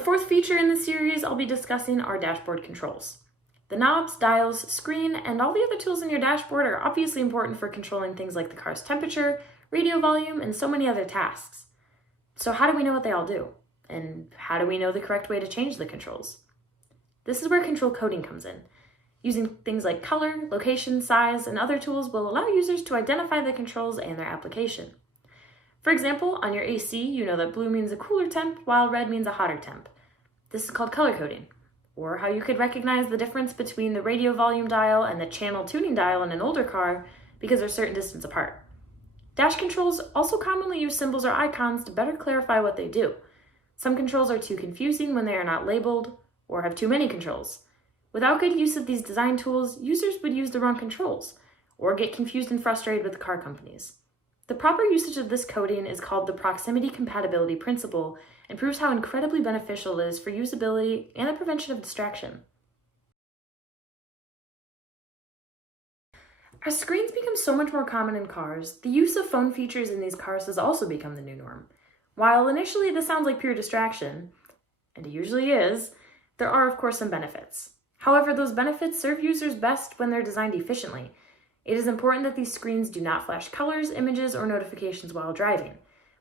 The fourth feature in the series I'll be discussing are dashboard controls. The knobs, dials, screen, and all the other tools in your dashboard are obviously important for controlling things like the car's temperature, radio volume, and so many other tasks. So how do we know what they all do? And how do we know the correct way to change the controls? This is where control coding comes in. Using things like color, location, size, and other tools will allow users to identify the controls and their application. For example, on your AC, you know that blue means a cooler temp, while red means a hotter temp. This is called color coding. Or how you could recognize the difference between the radio volume dial and the channel tuning dial in an older car because they're a certain distance apart. Dash controls also commonly use symbols or icons to better clarify what they do. Some controls are too confusing when they are not labeled, or have too many controls. Without good use of these design tools, users would use the wrong controls, or get confused and frustrated with the car companies. The proper usage of this coding is called the proximity compatibility principle and proves how incredibly beneficial it is for usability and the prevention of distraction. As screens become so much more common in cars, the use of phone features in these cars has also become the new norm. While initially this sounds like pure distraction, and it usually is, there are of course some benefits. However, those benefits serve users best when they're designed efficiently. It is important that these screens do not flash colors, images, or notifications while driving.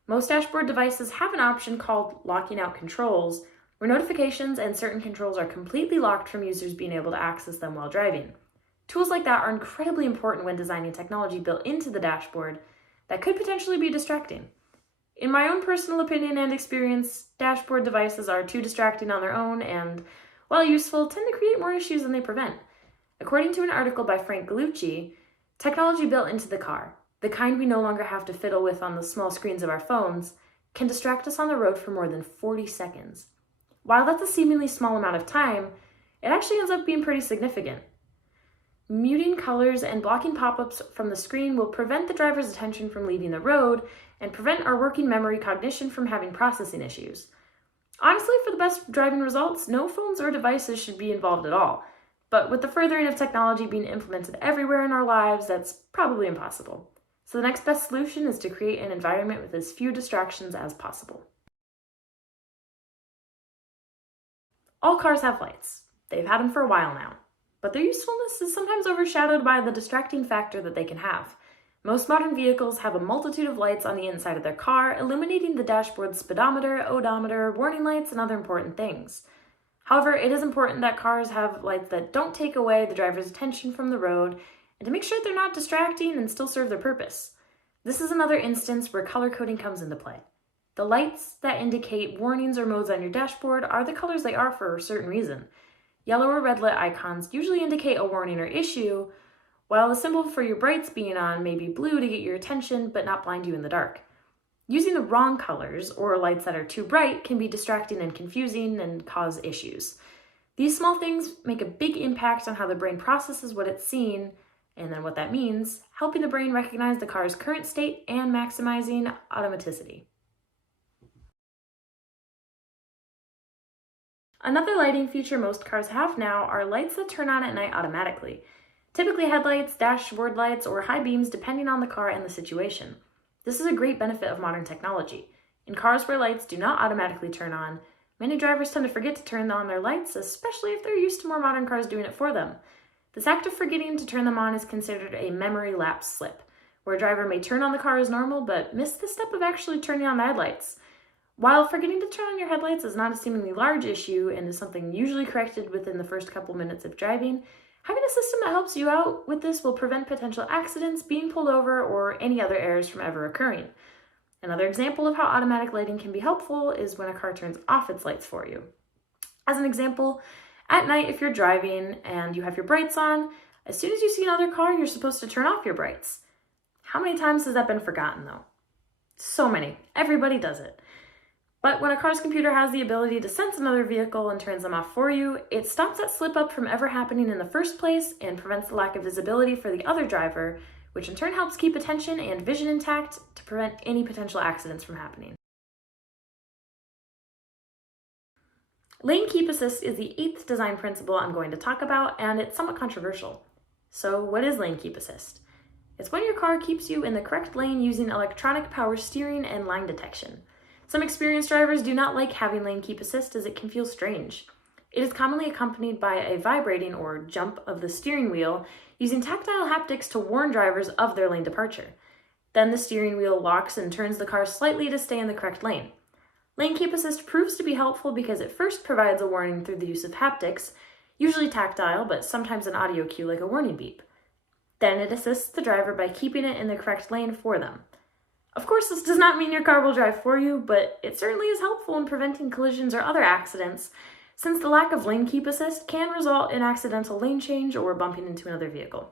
Most dashboard devices have an option called locking out controls, where notifications and certain controls are completely locked from users being able to access them while driving. Tools like that are incredibly important when designing technology built into the dashboard that could potentially be distracting. In my own personal opinion and experience, dashboard devices are too distracting on their own and, while useful, tend to create more issues than they prevent. According to an article by Frank Gallucci, technology built into the car, the kind we no longer have to fiddle with on the small screens of our phones, can distract us on the road for more than 40 seconds. While that's a seemingly small amount of time, it actually ends up being pretty significant. Muting colors and blocking pop-ups from the screen will prevent the driver's attention from leaving the road and prevent our working memory cognition from having processing issues. Honestly, for the best driving results, no phones or devices should be involved at all. But with the furthering of technology being implemented everywhere in our lives, that's probably impossible. So the next best solution is to create an environment with as few distractions as possible. All cars have lights. They've had them for a while now. But their usefulness is sometimes overshadowed by the distracting factor that they can have. Most modern vehicles have a multitude of lights on the inside of their car, illuminating the dashboard's speedometer, odometer, warning lights, and other important things. However, it is important that cars have lights that don't take away the driver's attention from the road and to make sure they're not distracting and still serve their purpose. This is another instance where color coding comes into play. The lights that indicate warnings or modes on your dashboard are the colors they are for a certain reason. Yellow or red lit icons usually indicate a warning or issue, while the symbol for your brights being on may be blue to get your attention but not blind you in the dark. Using the wrong colors or lights that are too bright can be distracting and confusing and cause issues. These small things make a big impact on how the brain processes what it's seeing and then what that means, helping the brain recognize the car's current state and maximizing automaticity. Another lighting feature most cars have now are lights that turn on at night automatically. Typically headlights, dashboard lights, or high beams depending on the car and the situation. This is a great benefit of modern technology. In cars where lights do not automatically turn on, many drivers tend to forget to turn on their lights, especially if they're used to more modern cars doing it for them. This act of forgetting to turn them on is considered a memory lapse slip, where a driver may turn on the car as normal but miss the step of actually turning on the headlights. While forgetting to turn on your headlights is not a seemingly large issue and is something usually corrected within the first couple minutes of driving, having a system that helps you out with this will prevent potential accidents, being pulled over, or any other errors from ever occurring. Another example of how automatic lighting can be helpful is when a car turns off its lights for you. As an example, at night if you're driving and you have your brights on, as soon as you see another car, you're supposed to turn off your brights. How many times has that been forgotten though? So many. Everybody does it. But when a car's computer has the ability to sense another vehicle and turns them off for you, it stops that slip up from ever happening in the first place and prevents the lack of visibility for the other driver, which in turn helps keep attention and vision intact to prevent any potential accidents from happening. Lane Keep Assist is the 8th design principle I'm going to talk about, and it's somewhat controversial. So what is Lane Keep Assist? It's when your car keeps you in the correct lane using electronic power steering and line detection. Some experienced drivers do not like having lane keep assist as it can feel strange. It is commonly accompanied by a vibrating or jump of the steering wheel, using tactile haptics to warn drivers of their lane departure. Then the steering wheel locks and turns the car slightly to stay in the correct lane. Lane keep assist proves to be helpful because it first provides a warning through the use of haptics, usually tactile, but sometimes an audio cue like a warning beep. Then it assists the driver by keeping it in the correct lane for them. Of course, this does not mean your car will drive for you, but it certainly is helpful in preventing collisions or other accidents, since the lack of lane keep assist can result in accidental lane change or bumping into another vehicle.